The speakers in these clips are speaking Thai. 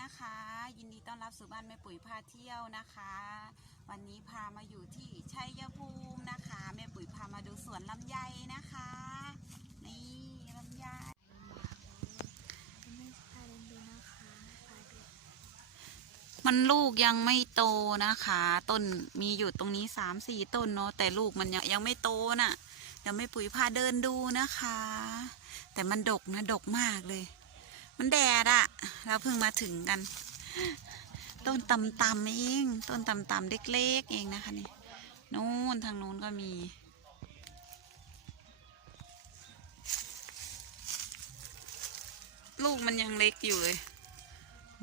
นะคะ ยินดีต้อนรับสู่บ้านแม่ปุ๋ยพาเที่ยวนะคะ วันนี้พามาอยู่ที่ชัยภูมินะคะแม่ปุ๋ยพามาดูสวนลำไยนะคะ นี่ลำไยนี่พาเดินดูนะคะพาดูมันลูกยังไม่โตนะคะ ต้นมีอยู่ตรงนี้สามสี่ต้นเนาะแต่ลูกมันยังยังไม่โตน่ะเดี๋ยวแม่ปุ๋ยพาเดินดูนะคะ แต่มันดกนะดกมากเลย มันแดดอะเราเพิ่งมาถึงกัน ต้นตำๆเอง ต้นตำๆเล็กๆเองนะคะนี่นู่นทางนู้นก็มี ลูกมันยังเล็กอยู่เลย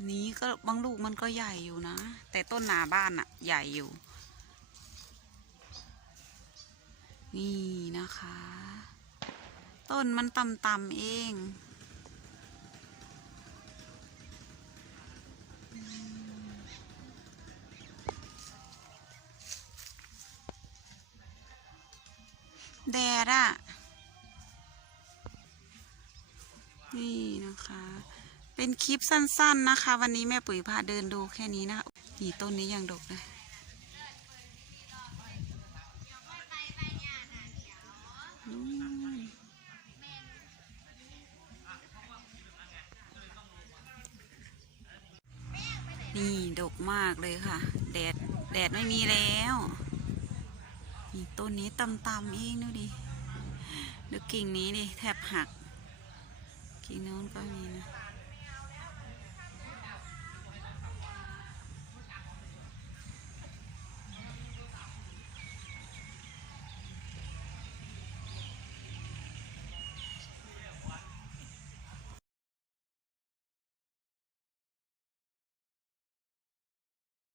นี้ก็บางลูกมันก็ใหญ่อยู่นะ แต่ต้นหนาบ้านอะใหญ่อยู่นี่นะคะ ต้นมันต่ำๆเอง แดดอะนี่นะคะ เป็นคลิปสั้น ๆนะคะ วันนี้แม่ปุ๋ยพาเดินดูแค่นี้นะคะนี่ต้นนี้ยังดกเลยนี่ดกมากเลยค่ะ แดด แดดไม่มีแล้วีต้นนี้ต่ำๆเองดูดิดูกิ่งนี้ดิแทบหัก กิ่งโน้นก็มีนะ